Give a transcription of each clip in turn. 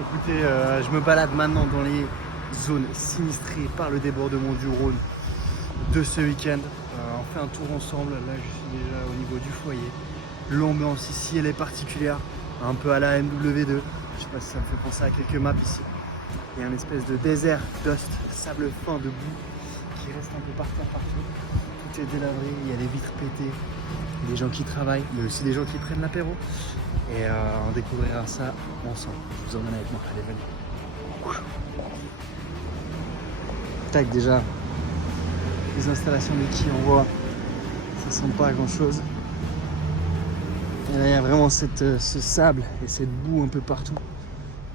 Écoutez, je me balade maintenant dans les zones sinistrées par le débordement du Rhône de ce week-end. On fait un tour ensemble. Là, je suis déjà au niveau du foyer. L'ambiance ici, elle est particulière, un peu à la MW2. Je sais pas si ça me fait penser à quelques maps ici. Il y a une espèce de désert, dust, sable fin de boue qui reste un peu partout. Tout est délabré, il y a des vitres pétées, des gens qui travaillent, mais aussi des gens qui prennent l'apéro. Et on découvrira ça ensemble. Je vous emmène avec moi. Allez, venez. Tac, déjà, les installations de qui on voit, ça sent pas à grand chose. Et là, il y a vraiment ce sable et cette boue un peu partout.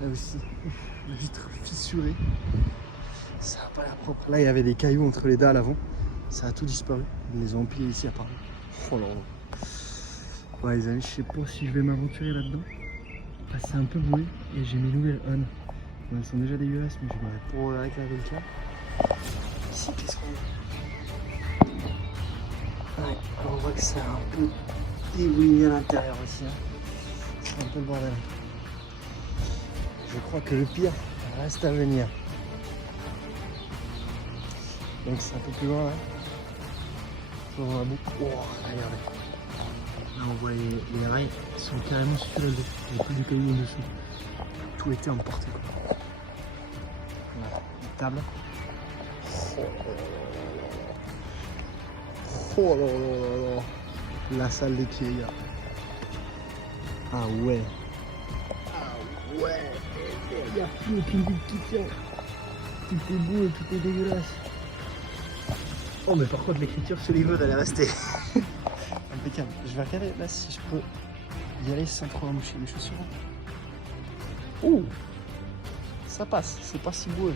Là aussi, la vitre fissurée. Ça n'a pas l'air propre. Là, il y avait des cailloux entre les dalles avant. Ça a tout disparu. Ils les ont empilés ici apparemment. Oh là là. Ouais les amis, je sais pas si je vais m'aventurer là-dedans. Ah, c'est un peu boueux et j'ai mes nouvelles on. Elles sont déjà dégueulasses mais je vais pour réclamer le cas. Ici qu'est-ce qu'on a? Ouais, on voit que c'est un peu débouillé à l'intérieur aussi. Hein. C'est un peu le bordel. Je crois que le pire reste à venir. Donc c'est un peu plus loin là. Je vois la boucle. Oh, regardez. Là on voit les rails sont carrément surélevés. Il n'y a plus de cailloux en dessous. Tout était emporté quoi. Voilà, une table. Oh là là là. La salle des pieds, gars. Ah ouais. Ah ouais. Il n'y a plus aucune goutte qui tient. Tout est beau et tout est dégueulasse. Oh mais par contre l'écriture sur les mots elle est restée. Impeccable. Je vais regarder là si je peux y aller sans trop moucher mes chaussures. Ouh, ça passe, c'est pas si beau.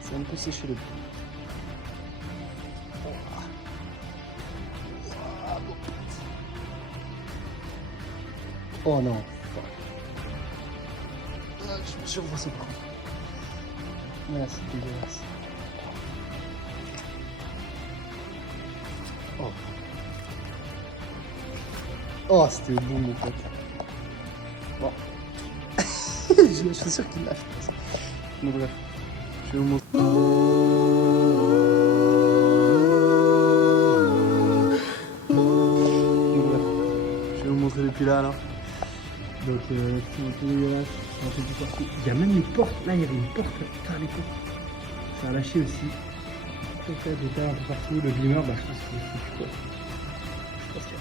C'est un peu séché le bout. Oh non. Je me suis rebrossé par contre. Voilà, c'est dégueulasse. Oh. Oh, c'était bon mon pote. Bon. Je suis sûr qu'il lâche comme ça. Bon bref. Je vais vous montrer. Bon bref. Je vais vous montrer depuis là alors. Donc c'est un peu dégueulasse. Un peu plus partout. Il y a même les portes. Là il y avait une porte. Putain les portes. Ça a lâché aussi. Des tas un peu partout. Le glimmer, bah je pense qu'il est foutu quoi. Je pense qu'il a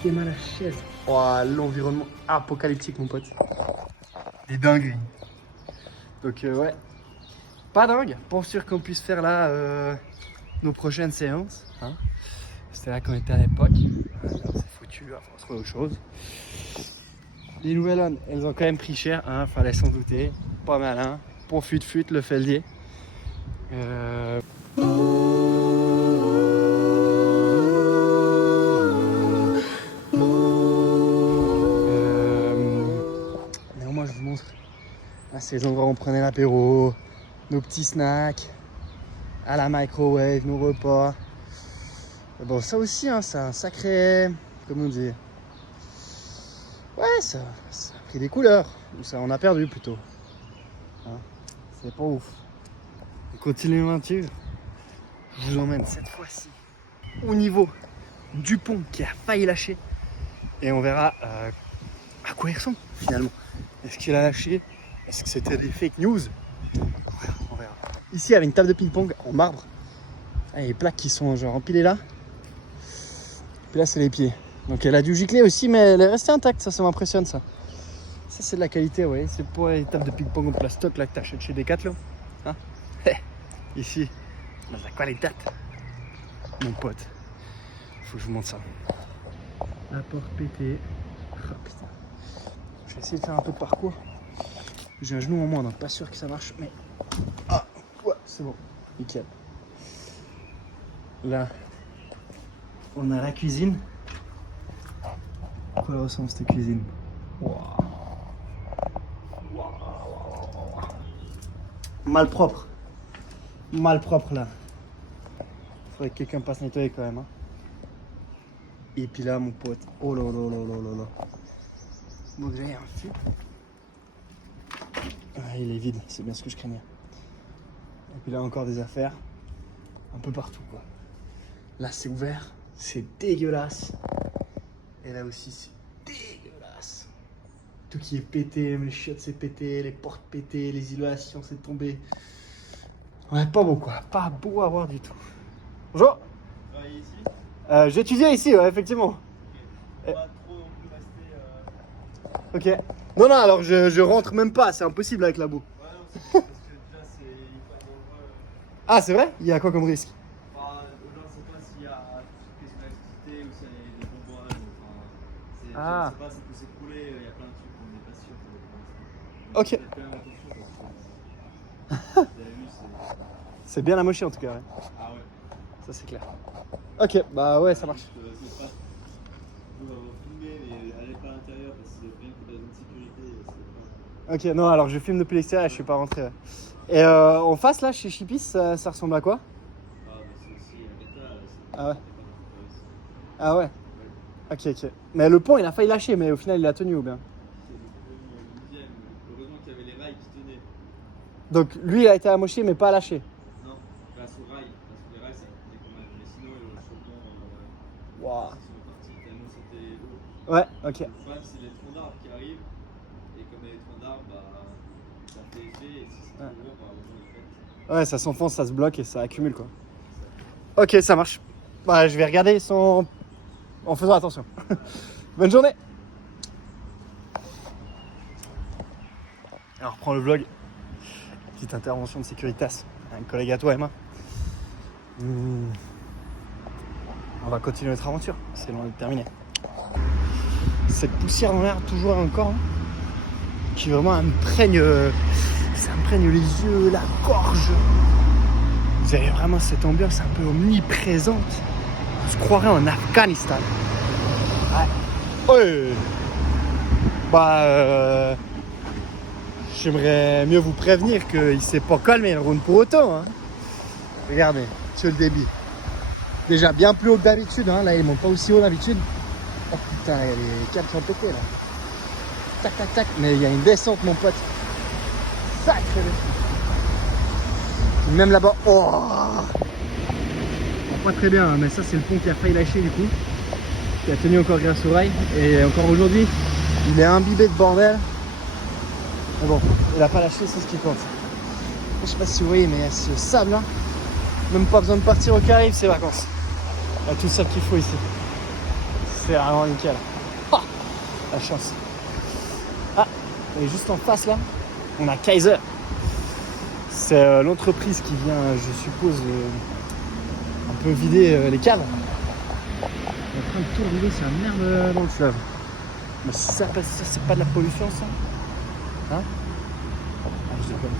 fait mal à la chaise. Oh, l'environnement apocalyptique, mon pote. Des dingueries. Donc, ouais. Pas dingue. Pour sûr qu'on puisse faire là nos prochaines séances. Hein. C'était là qu'on était à l'époque. C'est foutu, il faut trouver autre chose. Les nouvelles onnes, elles ont quand même pris cher. Hein, fallait s'en douter. Pas mal, hein. Pour fut le feldier. Néanmoins, je vous montre là, ces endroits où on prenait l'apéro, nos petits snacks, à la microwave, nos repas. Et bon, ça aussi, hein, c'est un sacré. Comment dire? Ouais, ça a pris des couleurs. Ça en a perdu plutôt. Hein, c'est pas ouf. On continue l'aventure. Je vous emmène cette fois-ci au niveau du pont qui a failli lâcher. Et on verra à quoi il ressemble finalement. Est-ce qu'il a lâché? Est-ce que c'était des fake news? On verra. Ici, il y avait une table de ping-pong en marbre. Il y a les plaques qui sont genre empilées là. Puis là, c'est les pieds. Donc elle a dû gicler aussi, mais elle est restée intacte. Ça m'impressionne ça. Ça, c'est de la qualité, ouais. C'est pour les tables de ping-pong en plastoc là que t'achètes chez Decathlon. Hein? Ici, on a de la qualité. Mon pote. Faut que je vous montre ça. La porte pétée. Oh, putain. Je vais essayer de faire un peu de parcours. J'ai un genou en moins, donc pas sûr que ça marche, mais... Ah, ouais, c'est bon. Nickel. Là, on a la cuisine. À quoi elle ressemble cette cuisine? Wow. Wow. Malpropre. Malpropre là. Faudrait que quelqu'un passe nettoyer quand même. Hein. Et puis là, mon pote. Oh là là là là là là. Donc j'ai un fil. il est vide, c'est bien ce que je craignais. Et puis là encore des affaires, un peu partout quoi. Là c'est ouvert, c'est dégueulasse. Et là aussi c'est dégueulasse. Tout qui est pété, même les chiottes c'est pété, les portes pétées, les isolations c'est tombé. Ouais, pas beau quoi, pas beau à voir du tout. Bonjour. Tu travailles ici? J'étudiais ici, ouais, effectivement. Pas trop non plus rester. Ok. Non, non, alors je rentre même pas, c'est impossible avec la boue. Ouais, non, c'est parce que déjà c'est hyper dangereux. Ah, c'est vrai? Il y a quoi comme risque? Enfin, là, je sais pas s'il y a toute question d'électricité ou s'il y a des bonbonnes. Enfin, Ah. je sais pas, ça peut s'écrouler, il y a plein de trucs, on n'est pas sûr pour l'instant. Ok. Faites quand même attention parce que vous avez vu, c'est. C'est bien amoché en tout cas, ouais. Ah ouais. Ça c'est clair. Ok, bah ouais, ça marche. C'est pas. Vous filmez, mais allez pas à l'intérieur parce que rien que la zone de sécurité, c'est pas. Ok, non, alors je filme depuis l'extérieur et je suis pas rentré. Ouais. Et en face là, chez Chipis, ça ressemble à quoi? Ah, bah c'est aussi un métal. Ah ouais. Ah ouais. Ok, ok. Mais le pont il a failli lâcher, mais au final il a tenu ou bien? C'est le deuxième. Heureusement qu'il y avait les rails qui tenaient. Donc lui il a été amoché mais pas lâché. Non, grâce aux rails. Parce que les rails ça tenait quand même. Mais sinon, le chaudron. Waouh. Ils sont partis tellement c'était lourd. Ouais, ok. Le problème, c'est les troncs d'arbres qui arrivent. Et comme il y a les troncs d'arbres, bah, ça fait effet. Et si c'est trop lourd, bah, heureusement, il pète. Ouais, ça s'enfonce, ça se bloque et ça accumule quoi. Ok, ça marche. Bah, je vais regarder en faisant attention. Bonne journée. Alors, reprends le vlog. Petite intervention de Securitas. Un collègue à toi, Emma. On va continuer notre aventure. C'est loin d'être terminé. Cette poussière dans l'air, toujours encore, hein, qui vraiment imprègne, ça imprègne les yeux, la gorge. Vous avez vraiment cette ambiance un peu omniprésente. On se croirait en Afghanistan. Ouais. Ouais. Bah, j'aimerais mieux vous prévenir qu'il s'est pas calmé le round pour autant. Hein. Regardez, sur le débit. Déjà bien plus haut que d'habitude. Hein. Là, il monte pas aussi haut d'habitude. Oh putain, il y a les câbles sont pétés là. Tac, tac, tac. Mais il y a une descente, mon pote. Sacré descente. Même là-bas. Oh, pas très bien, mais ça c'est le pont qui a failli lâcher du coup. Qui a tenu encore grâce au rail. Et encore aujourd'hui, il est imbibé de bordel. Mais bon, il a pas lâché, c'est ce qui compte. Je sais pas si vous voyez, mais il y a ce sable là. Même pas besoin de partir au Caraïbes, c'est vacances. Il y a tout ça qu'il faut ici. C'est vraiment nickel. Ah, la chance. Ah, et juste en face là, on a Kaiser. C'est l'entreprise qui vient, je suppose, un peu vider les cadres. On est en train de tout rouler, c'est la merde dans le fleuve. Mais si ça, c'est pas de la pollution ça? Hein? Ah, je déconne.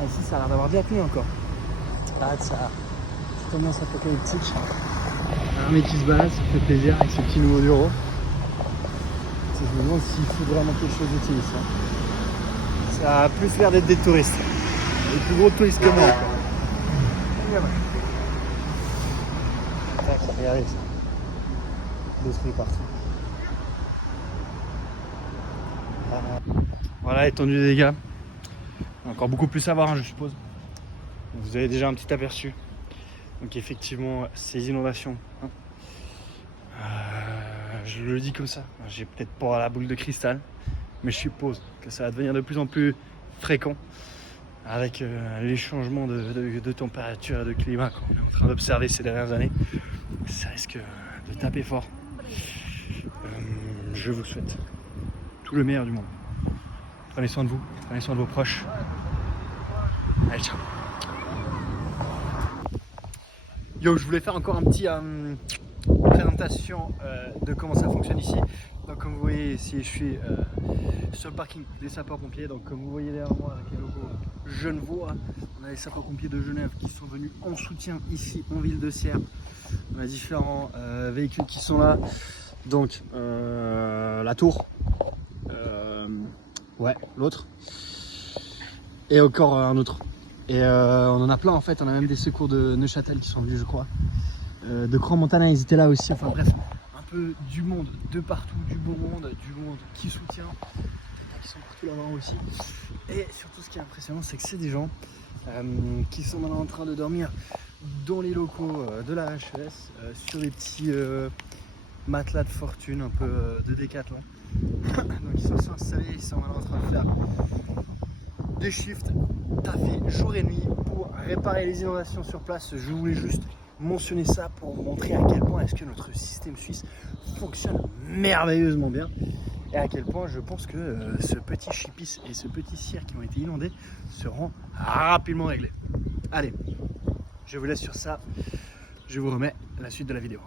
Ah, ici ça a l'air d'avoir bien tenu encore. Arrête ça. Cette ambiance apocalyptique. Un mec qui se balade, ça fait plaisir avec ce petit nouveau bureau. Je me demande s'il faut vraiment quelque chose d'utile ici. Ça a plus l'air d'être des touristes. Les plus gros touristes que moi encore. Regardez ça. D'autres trucs partout. Voilà, étendue des dégâts. Encore beaucoup plus à voir, hein, je suppose. Vous avez déjà un petit aperçu. Donc effectivement, ces inondations, hein, je le dis comme ça, j'ai peut-être pas la boule de cristal, mais je suppose que ça va devenir de plus en plus fréquent avec les changements de température et de climat qu'on est en train d'observer ces dernières années. Ça risque de taper fort. Je vous souhaite tout le meilleur du monde. Prenez soin de vous, prenez soin de vos proches. Allez, ciao. Yo, je voulais faire encore un petit présentation de comment ça fonctionne ici. Donc comme vous voyez ici, je suis sur le parking des sapeurs-pompiers. Donc comme vous voyez derrière moi avec les logos Genevois, on a les sapeurs-pompiers de Genève qui sont venus en soutien ici en ville de Sierre. On a différents véhicules qui sont là. Donc la tour, ouais, l'autre, et encore un autre. Et on en a plein en fait, on a même des secours de Neuchâtel qui sont venus je crois. De Crans-Montana ils étaient là aussi, enfin bref, un peu du monde de partout, du beau monde qui soutient. qui sont partout là-bas aussi. Et surtout, ce qui est impressionnant, c'est que c'est des gens qui sont maintenant en train de dormir dans les locaux de la HES, sur des petits matelas de fortune, un peu de Décathlon. Donc ils sont installés, ils sont maintenant en train de faire des shifts, taffer jour et nuit pour réparer les inondations sur place. Je voulais juste mentionner ça pour vous montrer à quel point est-ce que notre système suisse fonctionne merveilleusement bien et à quel point je pense que ce petit Chipis et ce petit Sierre qui ont été inondés seront rapidement réglés. Allez, je vous laisse sur ça, je vous remets la suite de la vidéo.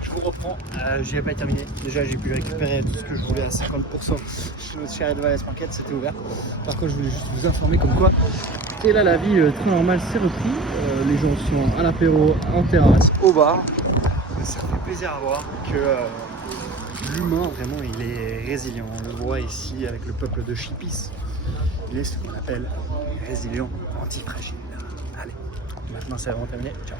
Je vous reprends, j'y ai pas terminé. Déjà j'ai pu récupérer tout ce que je voulais à 50% chez notre cher Advice Market, c'était ouvert. Par contre je voulais juste vous informer comme quoi. Et là la vie très normale s'est repris. Les gens sont à l'apéro, en terrasse, au bar. Ça fait plaisir à voir que l'humain vraiment il est résilient. On le voit ici avec le peuple de Chipis. Il est ce qu'on appelle résilient, antifragile. Allez, maintenant c'est vraiment terminé. Ciao.